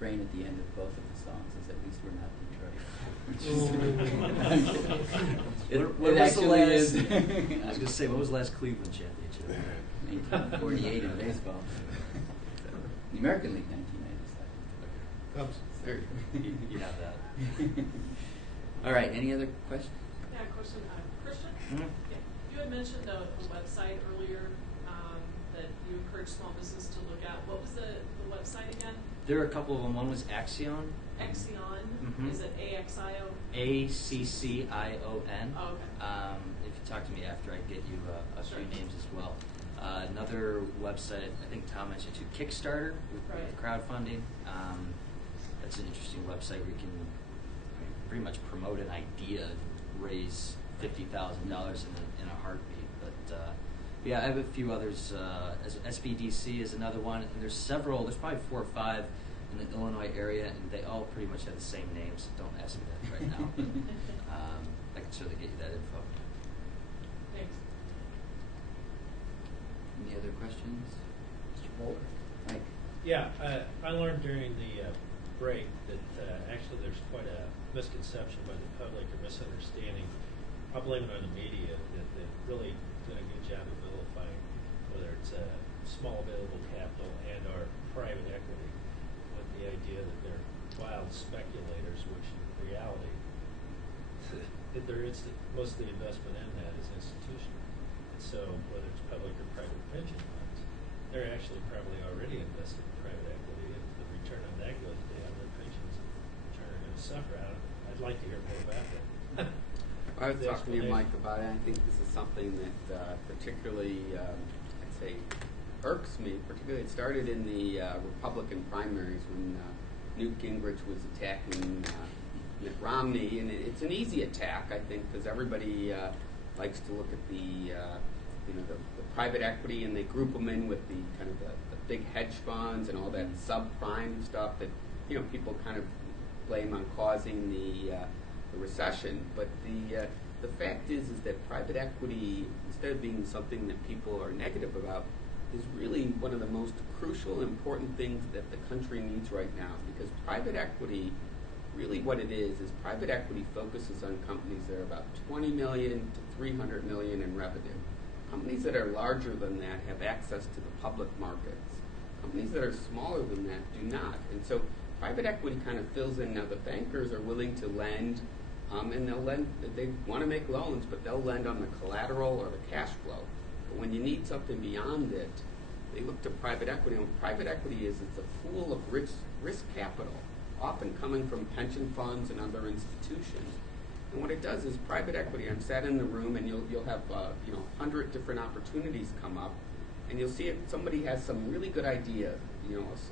refrain at the end of both of the songs is at least we're not Detroit. What was the last? is. I was going to say, what was the last Cleveland championship? 1948 in baseball. The American League, 1997. Cubs. There You have that. All right. Any other questions? Yeah, question. Christian? Mm-hmm. Yeah. You had mentioned a website earlier that you encourage small business to look at. What was the website again? There are a couple of them. One was Axion. Axion? Mm-hmm. Is it AXIO? ACCION. Oh, okay. If you talk to me after, I get you a Sure. few names as well. Another website, I think Tom mentioned too, Kickstarter with crowdfunding. That's an interesting website where you can pretty much promote an idea and raise $50,000 in a heartbeat. But yeah, I have a few others. SBDC is another one, and there's several. There's probably 4 or 5 in the Illinois area, and they all pretty much have the same names. Don't ask me that right now. But, I can certainly get you that info. Thanks. Any other questions? Mr. Bowler? Mike? Yeah, I learned during the break that actually there's quite a misconception by the public or misunderstanding. I'll blame it on the media that really did a good job of vilifying whether it's small available capital and or private equity with the idea that they're wild speculators, which in reality, most of the investment in that is institutional. And so whether it's public or private pension funds, they're actually probably already invested in private equity. If the return on that goes down, their pensions are going to suffer. I'd like to hear more about that. I was talking to you, Mike, about it. I think this is something that particularly, I'd say, irks me. Particularly, it started in the Republican primaries when Newt Gingrich was attacking Mitt Romney, and it's an easy attack, I think, because everybody likes to look at the private equity, and they group them in with the kind of the big hedge funds and all that subprime stuff that people kind of blame on causing the recession. But the fact is that private equity, instead of being something that people are negative about, is really one of the most crucial, important things that the country needs right now. Because private equity, really what it is private equity focuses on companies that are about 20 million to 300 million in revenue. Companies that are larger than that have access to the public markets. Companies that are smaller than that do not. And so private equity kind of fills in. Now the bankers are willing to lend, and they'll lend. They want to make loans, but they'll lend on the collateral or the cash flow. But when you need something beyond it, they look to private equity. And what private equity is, it's a pool of risk capital, often coming from pension funds and other institutions. And what it does is private equity. I'm sat in the room, and you'll have 100 different opportunities come up, and you'll see if somebody has some really good idea.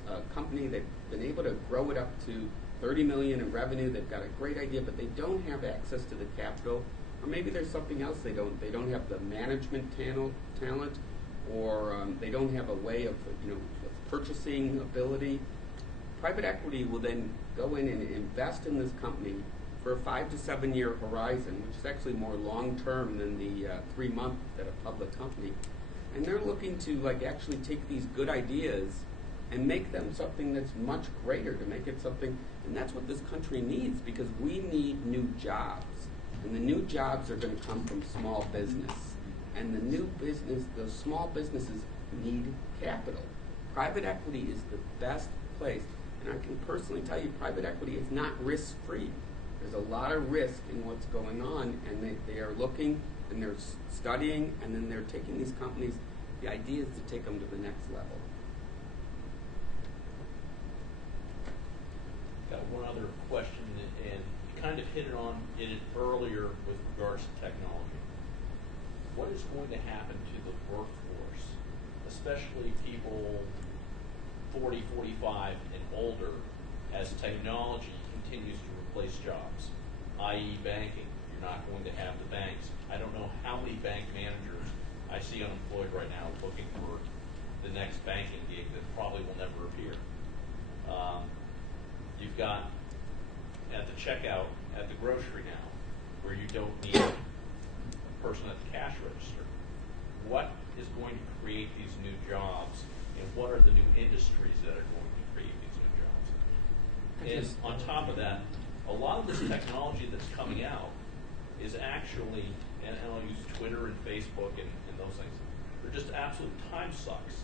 A company that's been able to grow it up to 30 million in revenue. They've got a great idea, but they don't have access to the capital, or maybe there's something else they don't. They don't have the management talent, or they don't have a way of purchasing ability. Private equity will then go in and invest in this company for a 5 to 7 year horizon, which is actually more long term than the 3 month at a public company. And they're looking to actually take these good ideas and make them something that's much greater, to make it something, and that's what this country needs, because we need new jobs. And the new jobs are going to come from small business. And those small businesses need capital. Private equity is the best place. And I can personally tell you, private equity is not risk-free. There's a lot of risk in what's going on, and they are looking, and they're studying, and then they're taking these companies, the idea is to take them to the next level. Got one other question, and you kind of hit on it earlier with regards to technology. What is going to happen to the workforce, especially people 40, 45, and older, as technology continues to replace jobs, i.e. banking? You're not going to have the banks. I don't know how many bank managers I see unemployed right now looking for the next banking gig that probably will never appear. You've got at the checkout at the grocery now, where you don't need a person at the cash register. What is going to create these new jobs, and what are the new industries that are going to create these new jobs? And on top of that, a lot of this technology that's coming out is actually, and I'll use Twitter and Facebook and those things, they're just absolute time sucks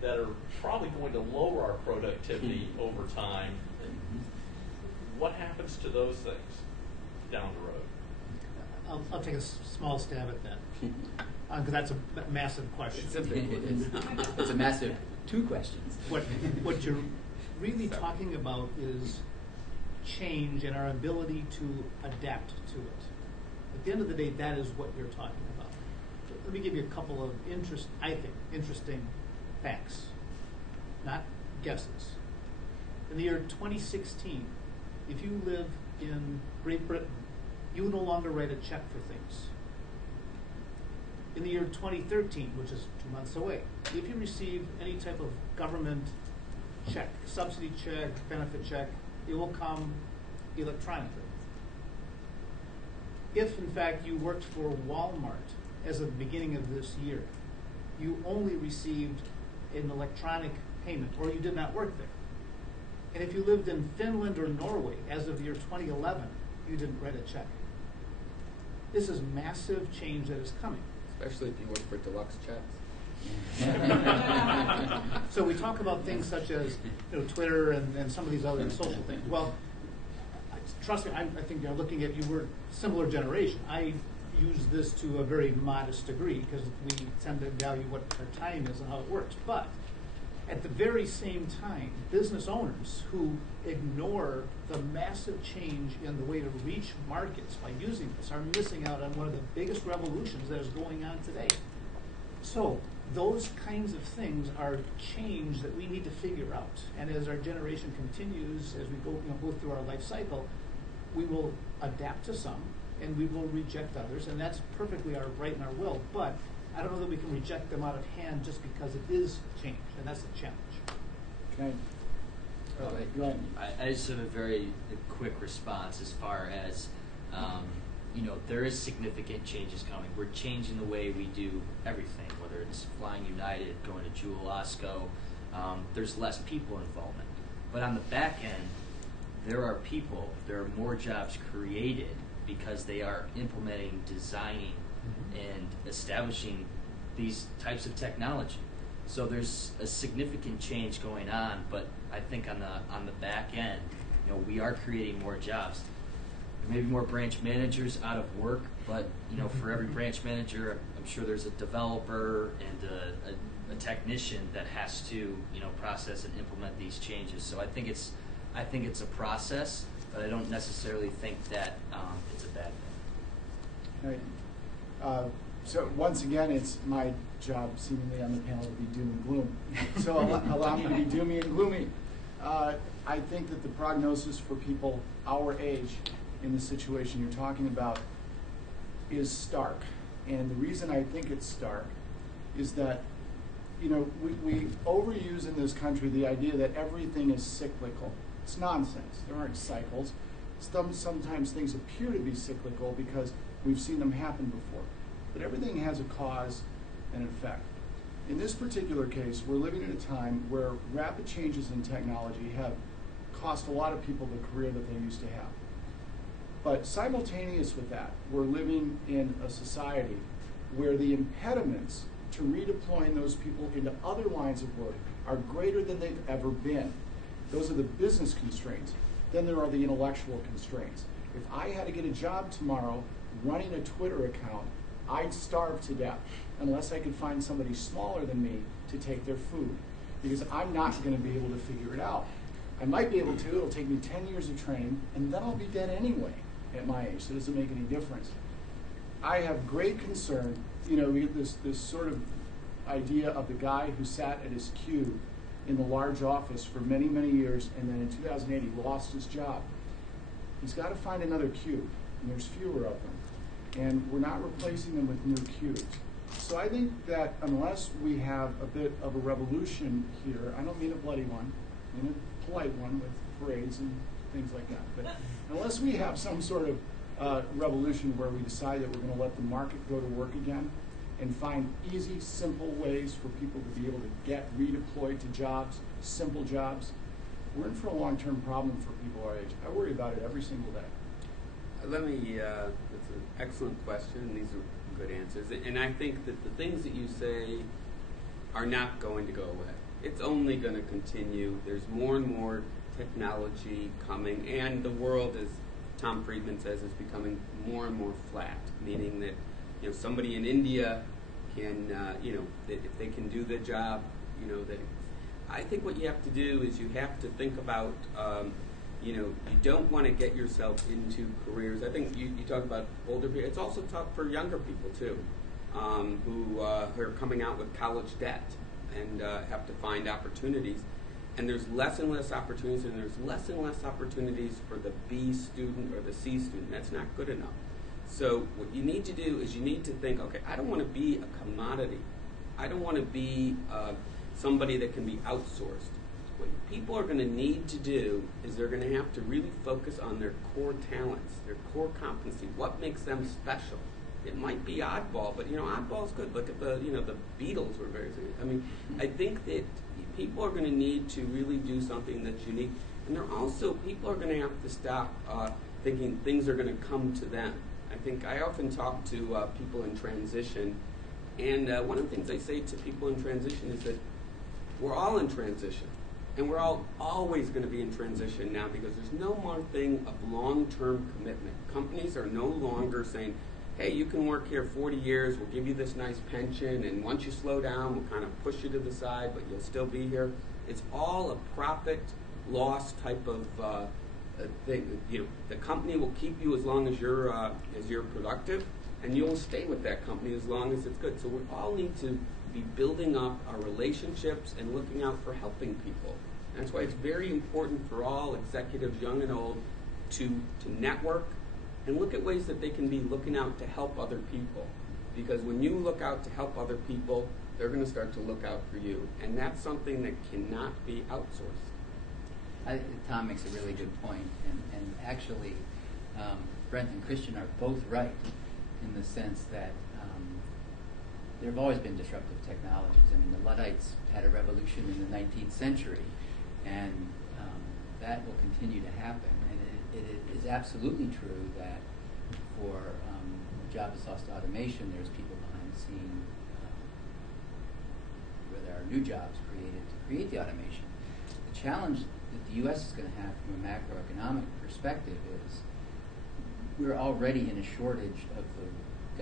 that are probably going to lower our productivity over time. What happens to those things down the road? I'll take a small stab at that, because that's a massive question. It's a big one. It's a massive 2 questions. What you're really talking about is change and our ability to adapt to it. At the end of the day, that is what you're talking about. Let me give you a couple of interesting facts, not guesses. In the year 2016, if you live in Great Britain, you no longer write a check for things. In the year 2013, which is 2 months away, if you receive any type of government check, subsidy check, benefit check, it will come electronically. If, in fact, you worked for Walmart as of the beginning of this year, you only received an electronic payment, or you did not work there. And if you lived in Finland or Norway as of the year 2011, you didn't write a check. This is massive change that is coming. Especially if you work for deluxe checks. So we talk about things such as Twitter and some of these other social things. Well, trust me, I think looking at you, we're a similar generation. I use this to a very modest degree because we tend to value what our time is and how it works. But at the very same time, business owners who ignore the massive change in the way to reach markets by using this are missing out on one of the biggest revolutions that is going on today. So those kinds of things are change that we need to figure out. And as our generation continues, as we go through our life cycle, we will adapt to some and we will reject others, and that's perfectly our right and our will. But I don't know that we can reject them out of hand just because it is change, and that's a challenge. Okay. Go ahead. I just have a very quick response as far as, there is significant changes coming. We're changing the way we do everything, whether it's flying United, going to Jewel Osco. There's less people involvement. But on the back end, there are people, there are more jobs created because they are implementing, designing, and establishing these types of technology. So there's a significant change going on, but I think on the back end, we are creating more jobs. There may be more branch managers out of work, but for every branch manager, I'm sure there's a developer and a technician that has to process and implement these changes. So I think it's a process, but I don't necessarily think that it's a bad thing. All right. So once again, it's my job seemingly on the panel to be doom and gloom. So allow me to be doomy and gloomy. I think that the prognosis for people our age in the situation you're talking about is stark. And the reason I think it's stark is that, we overuse in this country the idea that everything is cyclical. It's nonsense. There aren't cycles. Sometimes things appear to be cyclical because we've seen them happen before. But everything has a cause and effect. In this particular case, we're living in a time where rapid changes in technology have cost a lot of people the career that they used to have. But simultaneous with that, we're living in a society where the impediments to redeploying those people into other lines of work are greater than they've ever been. Those are the business constraints. Then there are the intellectual constraints. If I had to get a job tomorrow running a Twitter account, I'd starve to death unless I could find somebody smaller than me to take their food, because I'm not going to be able to figure it out. I might be able to. It'll take me 10 years of training, and then I'll be dead anyway at my age, so it doesn't make any difference. I have great concern. We get this sort of idea of the guy who sat at his cube in the large office for many, many years, and then in 2008 he lost his job. He's got to find another cube, and there's fewer of them. And we're not replacing them with new cubes. So I think that unless we have a bit of a revolution here, I don't mean a bloody one, I mean a polite one with parades and things like that, but unless we have some sort of revolution where we decide that we're going to let the market go to work again and find easy, simple ways for people to be able to get redeployed to jobs, simple jobs, we're in for a long-term problem for people our age. I worry about it every single day. That's an excellent question, and these are good answers. And I think that the things that you say are not going to go away. It's only going to continue. There's more and more technology coming, and the world, as Tom Friedman says, is becoming more and more flat, meaning that somebody in India can, if they can do the job, that I think what you have to do is you have to think about, you don't want to get yourself into careers. I think you talk about older people. It's also tough for younger people too, who are coming out with college debt and have to find opportunities. And there's less and less opportunities, and there's less and less opportunities for the B student or the C student. That's not good enough. So what you need to do is you need to think, okay, I don't want to be a commodity. I don't want to be somebody that can be outsourced. What people are going to need to do is they're going to have to really focus on their core talents, their core competency, what makes them special. It might be oddball, but oddball's good. Look at the Beatles were very. I think that people are going to need to really do something that's unique, and people are going to have to stop thinking things are going to come to them. I think I often talk to people in transition, and one of the things I say to people in transition is that we're all in transition, and we're all always going to be in transition now because there's no more thing of long-term commitment. Companies are no longer saying, hey, you can work here 40 years, we'll give you this nice pension, and once you slow down, we'll kind of push you to the side, but you'll still be here. It's all a profit loss type of thing. The company will keep you as long as you're productive, and you'll stay with that company as long as it's good. So we all need to be building up our relationships and looking out for helping people. And that's why it's very important for all executives, young and old, to network and look at ways that they can be looking out to help other people. Because when you look out to help other people, they're going to start to look out for you. And that's something that cannot be outsourced. Tom makes a really good point. And actually, Brent and Christian are both right in the sense that there have always been disruptive technologies. I mean, the Luddites had a revolution in the 19th century, and that will continue to happen. And it is absolutely true that for job is lost to automation, there's people behind the scene where there are new jobs created to create the automation. The challenge that the U.S. is going to have from a macroeconomic perspective is we're already in a shortage of the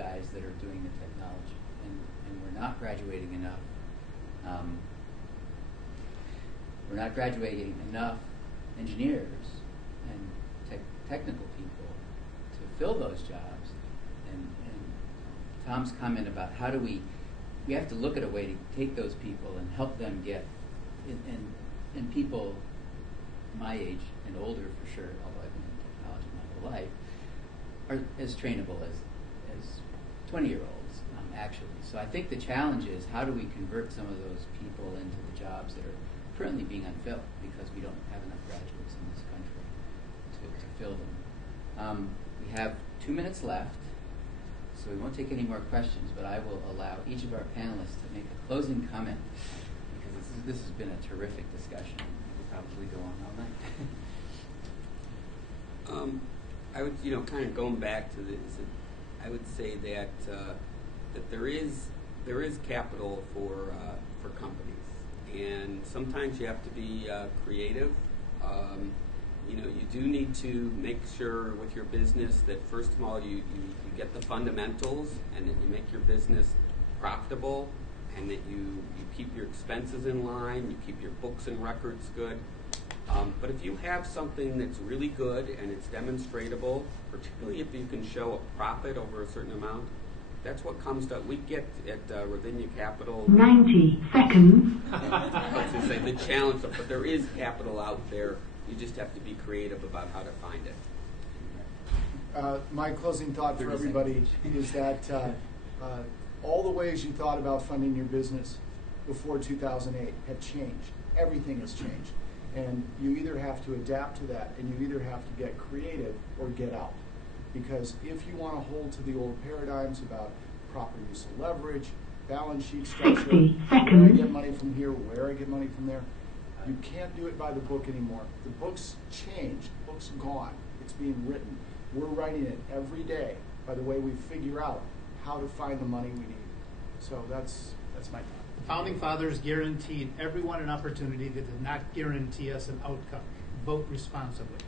guys that are doing the technology, and we're not graduating enough. We're not graduating enough engineers and technical people to fill those jobs. And Tom's comment about how do we have to look at a way to take those people and help them get, and people my age and older for sure, although I've been in technology my whole life, are as trainable as 20-year-olds, actually. So I think the challenge is how do we convert some of those people into the jobs that are currently being unfilled because we don't have enough graduates in this country to fill them. We have 2 minutes left, so we won't take any more questions, but I will allow each of our panelists to make a closing comment because this has been a terrific discussion. We'll probably go on all night. I would, kind of going back to this, I would say that that there is capital for companies, and sometimes you have to be creative. You do need to make sure with your business that first of all you get the fundamentals, and that you make your business profitable, and that you keep your expenses in line, you keep your books and records good. But if you have something that's really good and it's demonstratable, particularly if you can show a profit over a certain amount, that's what comes to. We get at Ravinia Capital 90 seconds. I was going to say the challenge, but there is capital out there. You just have to be creative about how to find it. My closing thought for everybody is that all the ways you thought about funding your business before 2008 have changed. Everything has changed. And you either have to adapt to that, and you either have to get creative or get out. Because if you want to hold to the old paradigms about proper use of leverage, balance sheet structure, 60 where I seconds. get money from here, where I get money from there, You can't do it by the book anymore. The book's changed. The book's gone. It's being written. We're writing it every day by the way we figure out how to find the money we need. So that's my thought. The Founding Fathers guaranteed everyone an opportunity. They did not guarantee us an outcome. Vote responsibly.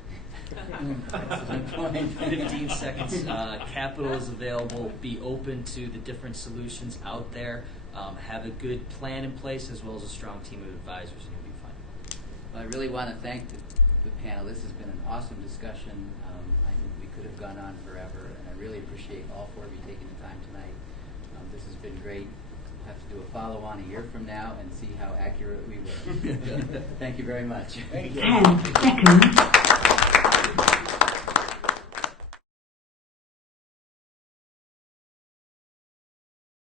15 seconds. Capital is available. Be open to the different solutions out there. Have a good plan in place as well as a strong team of advisors, and you'll be fine. Well, I really want to thank the panel. This has been an awesome discussion. I think we could have gone on forever, and I really appreciate all four of you taking the time tonight. This has been great. We'll have to do a follow-on a year from now and see how accurate we were. Thank you very much. Thank you. 10 seconds.